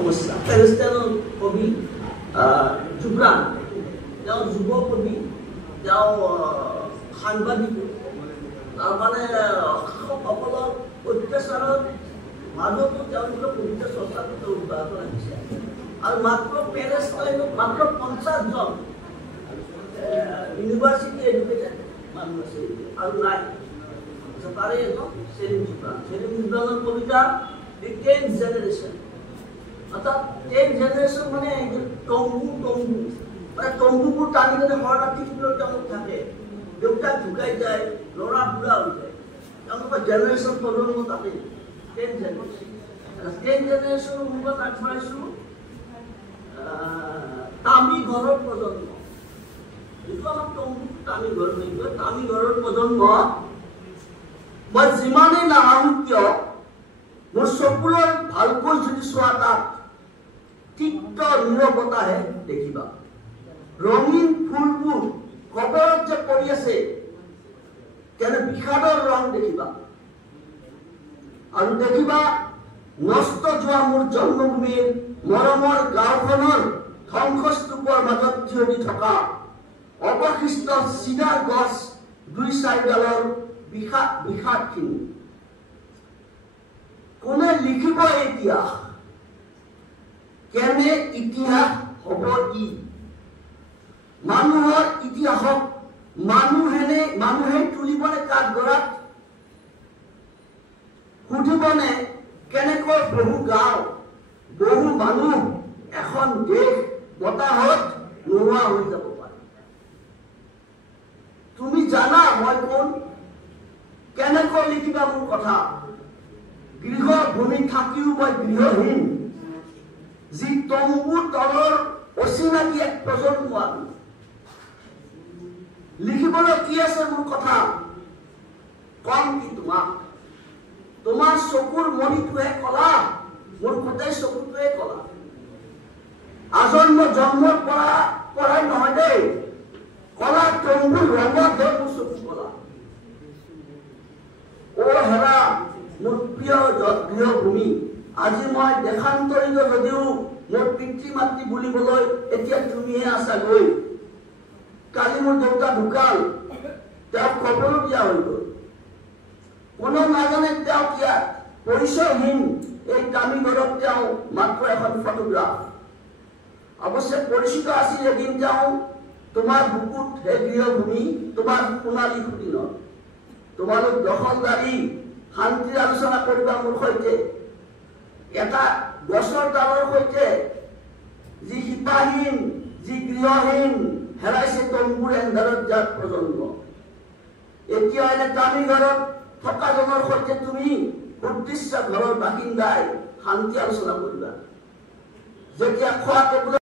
সমস্যা প্যালেষ্টাইনৰ কবি জুবৰান তেওঁ যুৱ কবি তেওঁ সাংবাদিক তাৰমানে শাসকসকলৰ অত্যাচাৰত মাজতো তেওঁলোকে কবিতা চৰ্চা কৰোঁতে অব্যাহত ৰাখিছে আৰু মাত্ৰ প্যালেষ্টাইনত মাত্ৰ 50 জন ইউনিভাৰ্চিটি এডুকেটেড মানুহ আছে আৰু নাই তাৰে এজন সেলিম জিব্ৰানৰ কবিতা দি 10th জেনাৰেশ্যন অৰ্থাৎ 10th জেনাৰেশ্যন মানে তম্বু মানে তম্বুবোৰ টানি টানি শৰণাৰ্থীসকলৰ তেওঁলোক থাকে দেউতাক ঢুকাই যায় ল'ৰা বুঢ়া হৈ যায় তেওঁলোকৰ জেনাৰেশ্যন প্ৰজন্ম তাতে 10th জেনাৰেশ্যনৰ মুখত আগবঢ়াইছোঁ তামি ঘৰৰ প্ৰজন্ম যিটো আমাৰ তম্বু তামি ঘৰ হৈ গ'ল তামি ঘৰৰ প্ৰজন্ম মই যিমানেই নাহাহোঁ কিয় মোৰ চকুলৈ ভালকৈ যদি চোৱা তাত তিক্ত নীৰৱতাহে দেখিবা ৰঙীন ফুলবোৰ কবৰত যে পৰি আছে তেনে বিষাদৰ ৰং দেখিবা আৰু দেখিবা নষ্ট যোৱা মোৰ জন্মভূমিৰ মৰমৰ গাঁওখনৰ ধ্বংসস্তূপৰ মাজত থিয় দি থকা অৱশিষ্ট চিনাৰ গছ 2-4 ডালৰ বিষাদখিনি কোনে লিখিব এতিয়া কেনে ইতিহাস হ'ব ই মানুহৰ ইতিহাসক মানুহে তুলিবনে কাঠগড়াত সুধিবনে কেনেকৈ বহু গাঁও বহু মানুহ এখন দেশ বতাহত নোহোৱা হৈ যাব পাৰে তুমি জানা মই কোন কেনেকৈ লিখিবা মোৰ কথা গৃহভূমি থাকিও মই গৃহহীন যি তম্বুৰ তলৰ অচিনাকি এক প্ৰজন্ম আমি লিখিবলৈ কি আছে মোৰ কথা কম কি তোমাৰ চকুৰ মণিটোহে কলা মোৰ গোটেই চকুটোৱে কলা আজন্ম জন্মৰ পৰাই নহয় দেই কলা তম্বুৰ ৰঙতহে মোৰ চকু কলা অ হেৰা মোৰ প্ৰিয় গৃহভূমি আজি মই দেশান্তৰিত যদিও মোৰ পিতৃ মাতৃ বুলিবলৈ এতিয়া তুমিহে আছাগৈ কালি মোৰ দেউতা ঢুকাল তেওঁক খবৰো দিয়া হৈ গ'ল কোনো নাজানে তেওঁ কিয় পৰিচয়হীন এই দামী ঘৰত তেওঁ মাত্ৰ এখন ফটোগ্ৰাফ অৱশ্যে পৰিচিত আছিল এদিন তেওঁ তোমাৰ বুকুত হে গৃহভূমি তোমাৰ সোণালী সুদিনত তোমালোক দখলদাৰী শান্তিৰ আলোচনা কৰিবা মোৰ সৈতে এটা গছৰ ডালৰ সৈতে যি শিপাহীন যি গৃহহীন হেৰাইছে তম্বুৰ এন্ধাৰত যাৰ প্ৰজন্ম এতিয়া এনে দামী ঘৰত থকা জনৰ সৈতে তুমি উদ্দেশ্য ঘৰৰ বাসিন্দাই শান্তি আলোচনা কৰিবা যেতিয়া খোৱা টেবুলত